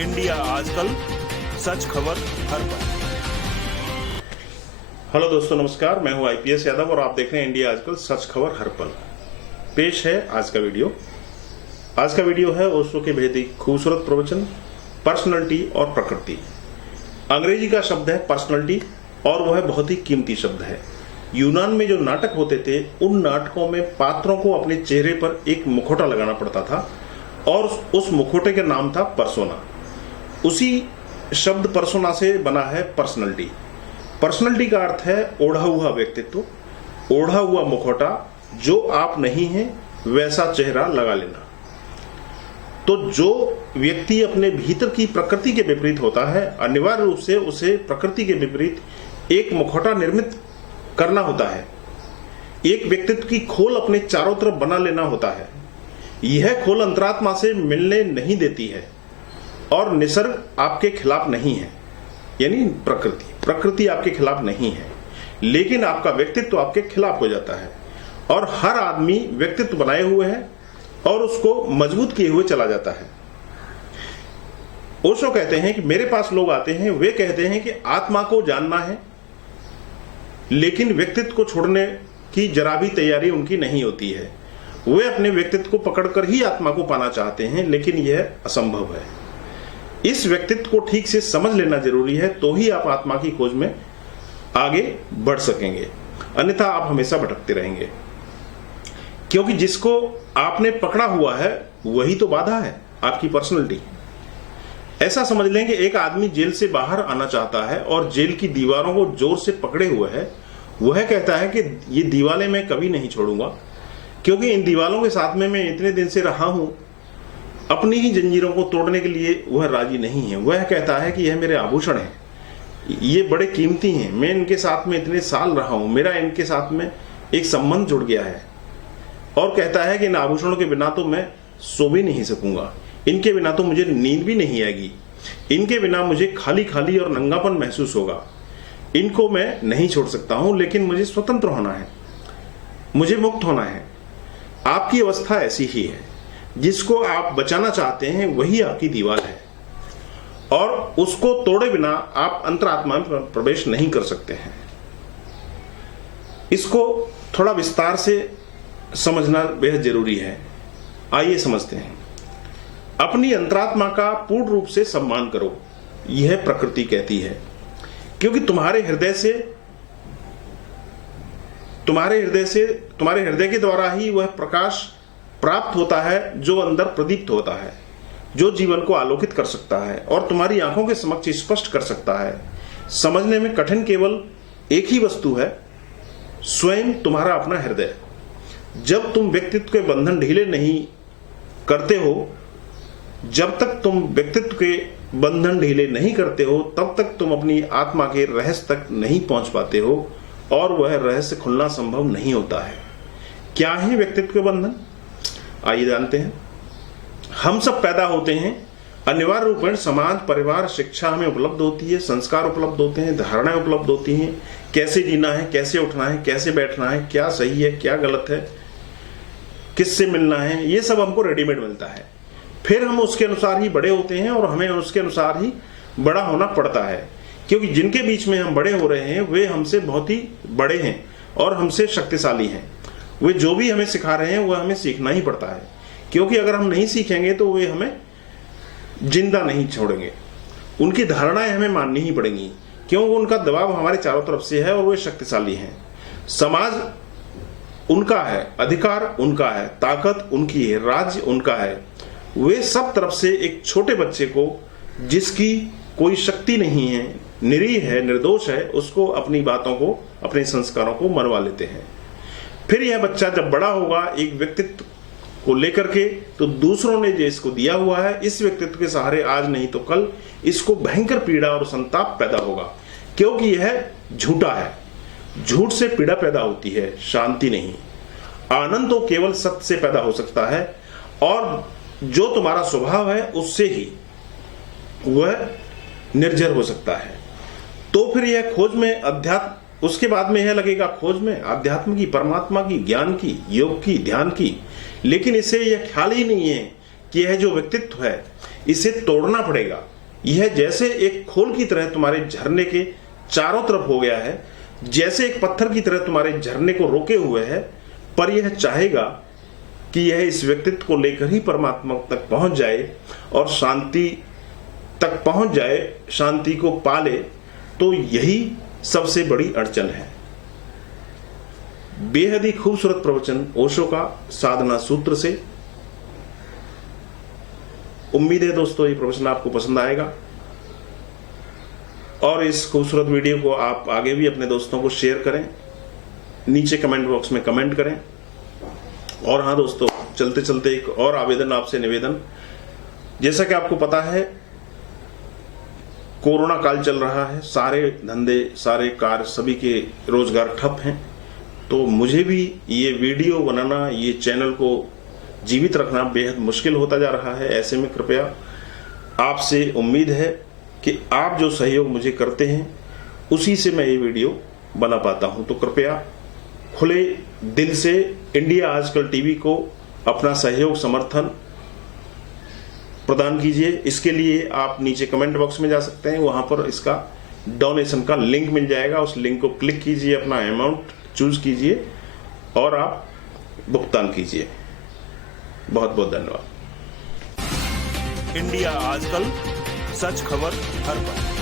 India आजकल, सच खबर हर पल। हेलो दोस्तों, नमस्कार। मैं हूं आईपीएस यादव और आप देख रहे हैं इंडिया आजकल, सच खबर हर पल। पेश है आज का वीडियो। आज का वीडियो है ओशो के बेहद ही खूबसूरत प्रवचन, पर्सनैलिटी और प्रकृति। अंग्रेजी का शब्द है पर्सनैलिटी और वह बहुत ही कीमती शब्द है। यूनान में जो नाटक होते थे, उन नाटकों में पात्रों को अपने चेहरे पर एक मुखौटा लगाना पड़ता था और उस मुखौटे का नाम था पर्सोना। उसी शब्द पर्सोना से बना है पर्सनैलिटी। पर्सनैलिटी का अर्थ है ओढ़ा हुआ व्यक्तित्व, ओढ़ा हुआ मुखौटा। जो आप नहीं हैं वैसा चेहरा लगा लेना। तो जो व्यक्ति अपने भीतर की प्रकृति के विपरीत होता है, अनिवार्य रूप से उसे प्रकृति के विपरीत एक मुखौटा निर्मित करना होता है। एक व्यक्तित्व की खोल अपने चारों तरफ बना लेना होता है। यह खोल अंतरात्मा से मिलने नहीं देती है और निसर्ग आपके खिलाफ नहीं है, यानी प्रकृति आपके खिलाफ नहीं है, लेकिन आपका व्यक्तित्व आपके खिलाफ हो जाता है। और हर आदमी व्यक्तित्व बनाए हुए है और उसको मजबूत किए हुए चला जाता है। ओशो कहते हैं कि मेरे पास लोग आते हैं, वे कहते हैं कि आत्मा को जानना है, लेकिन व्यक्तित्व को छोड़ने की जरा भी तैयारी उनकी नहीं होती है। वे अपने व्यक्तित्व को पकड़कर ही आत्मा को पाना चाहते हैं, लेकिन यह असंभव है। इस व्यक्तित्व को ठीक से समझ लेना जरूरी है, तो ही आप आत्मा की खोज में आगे बढ़ सकेंगे, अन्यथा आप हमेशा भटकते रहेंगे। क्योंकि जिसको आपने पकड़ा हुआ है वही तो बाधा है, आपकी पर्सनैलिटी। ऐसा समझ लें कि एक आदमी जेल से बाहर आना चाहता है और जेल की दीवारों को जोर से पकड़े हुए है। वह कहता है कि ये दीवारें मैं कभी नहीं छोड़ूंगा, क्योंकि इन दीवारों के साथ में मैं इतने दिन से रहा हूं। अपनी ही जंजीरों को तोड़ने के लिए वह राजी नहीं है। वह कहता है कि यह मेरे आभूषण हैं, ये बड़े कीमती हैं, मैं इनके साथ में इतने साल रहा हूं, मेरा इनके साथ में एक संबंध जुड़ गया है। और कहता है कि इन आभूषणों के बिना तो मैं सो भी नहीं सकूंगा, इनके बिना तो मुझे नींद भी नहीं आएगी, इनके बिना मुझे खाली खाली और नंगापन महसूस होगा। इनको मैं नहीं छोड़ सकता हूं, लेकिन मुझे स्वतंत्र होना है, मुझे मुक्त होना है। आपकी अवस्था ऐसी ही है। जिसको आप बचाना चाहते हैं वही आपकी दीवार है और उसको तोड़े बिना आप अंतरात्मा में प्रवेश नहीं कर सकते हैं। इसको थोड़ा विस्तार से समझना बेहद जरूरी है। आइए समझते हैं। अपनी अंतरात्मा का पूर्ण रूप से सम्मान करो, यह प्रकृति कहती है, क्योंकि तुम्हारे हृदय के द्वारा ही वह प्रकाश प्राप्त होता है जो अंदर प्रदीप्त होता है, जो जीवन को आलोकित कर सकता है और तुम्हारी आंखों के समक्ष स्पष्ट कर सकता है। समझने में कठिन केवल एक ही वस्तु है, स्वयं तुम्हारा अपना हृदय। जब तुम व्यक्तित्व के बंधन ढीले नहीं करते हो, जब तक तुम व्यक्तित्व के बंधन ढीले नहीं करते हो, तब तक तुम अपनी आत्मा के रहस्य तक नहीं पहुंच पाते हो और वह रहस्य खुलना संभव नहीं होता है। क्या है व्यक्तित्व के बंधन? आइए जानते हैं। हम सब पैदा होते हैं, अनिवार्य रूप में समाज, परिवार, शिक्षा हमें उपलब्ध होती है, संस्कार उपलब्ध होते हैं, धारणाएं उपलब्ध होती हैं, कैसे जीना है, कैसे उठना है, कैसे बैठना है, क्या सही है, क्या गलत है, किससे मिलना है, ये सब हमको रेडीमेड मिलता है। फिर हम उसके अनुसार ही बड़े होते हैं और हमें उसके अनुसार ही बड़ा होना पड़ता है, क्योंकि जिनके बीच में हम बड़े हो रहे हैं वे हमसे बहुत ही बड़े हैं और हमसे शक्तिशाली हैं। वे जो भी हमें सिखा रहे हैं वह हमें सीखना ही पड़ता है, क्योंकि अगर हम नहीं सीखेंगे तो वे हमें जिंदा नहीं छोड़ेंगे। उनकी धारणाएं हमें माननी ही पड़ेंगी, क्योंकि उनका दबाव हमारे चारों तरफ से है और वे शक्तिशाली हैं। समाज उनका है, अधिकार उनका है, ताकत उनकी है, राज्य उनका है। वे सब तरफ से एक छोटे बच्चे को, जिसकी कोई शक्ति नहीं है, निरीह है, निर्दोष है, उसको अपनी बातों को, अपने संस्कारों को मनवा लेते हैं। फिर यह बच्चा जब बड़ा होगा एक व्यक्तित्व को लेकर के, तो दूसरों ने जो इसको दिया हुआ है, इस व्यक्तित्व के सहारे आज नहीं तो कल इसको भयंकर पीड़ा और संताप पैदा होगा, क्योंकि यह झूठा है। झूठ से पीड़ा पैदा होती है, शांति नहीं। आनंद तो केवल सत्य से पैदा हो सकता है और जो तुम्हारा स्वभाव है उससे ही वह निर्जर हो सकता है। तो फिर यह खोज में अध्यात्म, उसके बाद में यह लगेगा खोज में अध्यात्म की, परमात्मा की, ज्ञान की, योग की, ध्यान की। लेकिन इसे यह ख्याल ही नहीं है कि यह जो व्यक्तित्व है इसे तोड़ना पड़ेगा। यह जैसे एक खोल की तरह तुम्हारे झरने के चारों तरफ हो गया है, जैसे एक पत्थर की तरह तुम्हारे झरने को रोके हुए है, पर यह चाहेगा कि यह इस व्यक्तित्व को लेकर ही परमात्मा तक पहुंच जाए और शांति तक पहुंच जाए, शांति को पाले। तो यही सबसे बड़ी अड़चन है। बेहद ही खूबसूरत प्रवचन ओशो का साधना सूत्र से। उम्मीद है दोस्तों ये प्रवचन आपको पसंद आएगा और इस खूबसूरत वीडियो को आप आगे भी अपने दोस्तों को शेयर करें, नीचे कमेंट बॉक्स में कमेंट करें। और हाँ दोस्तों, चलते चलते एक और आवेदन, आपसे निवेदन। जैसा कि आपको पता है कोरोना काल चल रहा है, सारे धंधे, सारे कार्य, सभी के रोजगार ठप हैं। तो मुझे भी ये वीडियो बनाना, ये चैनल को जीवित रखना बेहद मुश्किल होता जा रहा है। ऐसे में कृपया आपसे उम्मीद है कि आप जो सहयोग मुझे करते हैं उसी से मैं ये वीडियो बना पाता हूं। तो कृपया खुले दिल से इंडिया आजकल टीवी को अपना सहयोग, समर्थन प्रदान कीजिए। इसके लिए आप नीचे कमेंट बॉक्स में जा सकते हैं, वहां पर इसका डोनेशन का लिंक मिल जाएगा। उस लिंक को क्लिक कीजिए, अपना अमाउंट चूज कीजिए और आप भुगतान कीजिए। बहुत बहुत धन्यवाद। इंडिया आजकल, सच खबर हर पल।